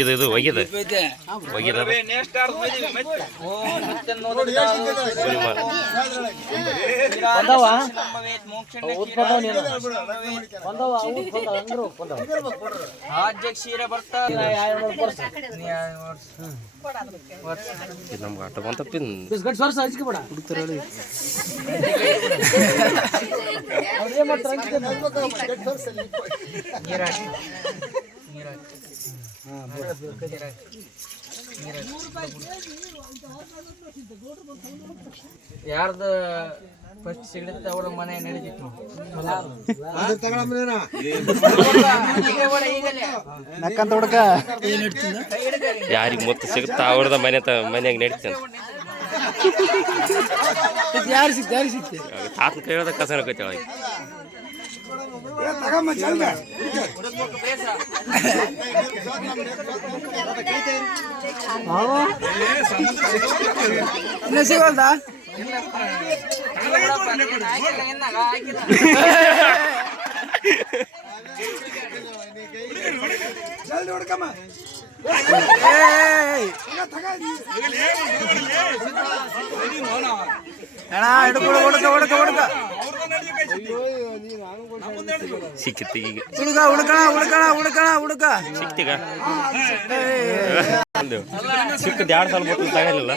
ಇದು ಒಯ್ಯದ ಅಧ್ಯಕ್ಷೀರ ಬರ್ತಾರೆ ನಮ್ಗೆ ಆಟ ಬಂತ ಪಿನ್ ಹುಡುಕ್ತಾರೆ ಯಾರ್ದ ಫಸ್ಟ್ ಸಿಗತ್ತೆ ಅವ್ರ ಮನೆ ನಡೀತಿತ್ತು ಯಾರಿಗೆ ಮೊತ್ತ ಸಿಗುತ್ತಾ ಅವ್ರದ ಮನ್ಯಾಗ ನಡೀತಾನೆ ತಾತನ ಕೈ ಹೇಳ್ದ ಕಸ ಕೈತಿ ಒಳಗೆ ಸಿಗಲ್ದ ಸಿಕ್ಕಿತ್ತು ಈಗ ಸಿಕ್ತೀಗ ಸಿಕ್ಕದ್ 2 ಸಾಲ ಬರ್ತದೆ ತಗೊಳ್ಳಿಲ್ಲ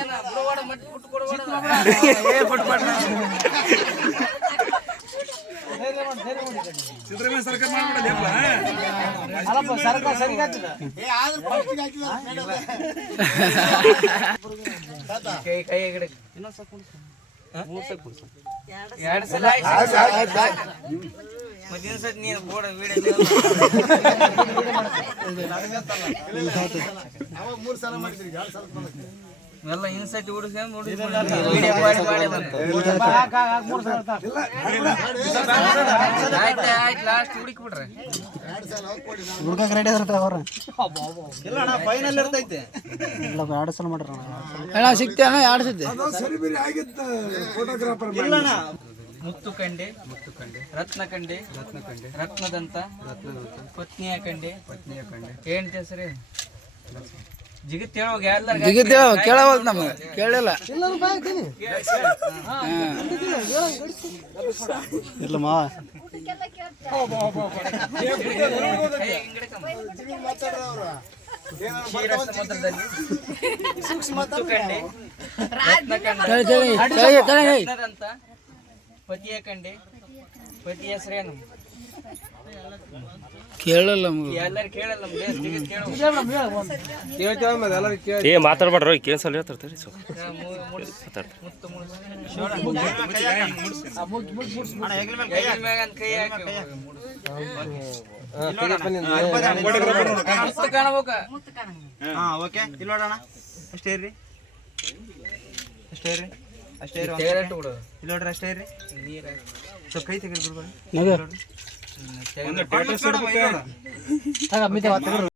ಮಧ್ಯಾಹ್ನ ಸತ್ ನೀನು ಬೋಡ ಎಲ್ಲ ಇನ್ಸೈಟ್ ಲಾಸ್ಟ್ ಹುಡುಕ್ಬಿಟ್ರೆ ಫೈನಲ್ ಇರ್ತೈತೆ ಎರಡು ಸಲ ಮಾಡ್ರ ಸಿಕ್ತೇನ 2 ಸಿದ್ದೆ ಮುತ್ತು ಕಂಡೆ ರತ್ನ ಕಂಡೆ ರತ್ನದಂತ ಪತ್ನಿಯ ಕಂಡೆ ಏನ್ತಿ ಹೆಸರೇ ಜಿಗಿತ್ ಹೇಳೋಗ ಎಲ್ಲರೂ ಕೇಳವಲ್ ನಮಗೆ ಕೇಳಿಲ್ಲ ಇಲ್ಲ ಮಾವ ಪತಿಯ ಕಂಡೆ ಪತಿಯ ಹೆಸರೇನು ಕೇಳಲ್ಲ ಎಲ್ಲರೂ ಕೇಳಲ್ಲ ಮಾತಾಡ್ಬೇಡ್ರಿ ಕೇಳ್ಸಲ್ಲ ಹೇಳ್ತಾರೆ ಅಷ್ಟೇ ಇರ್ರಿ ಸ್ವಲ್ಪ ಕೈ ತೆಗೆದು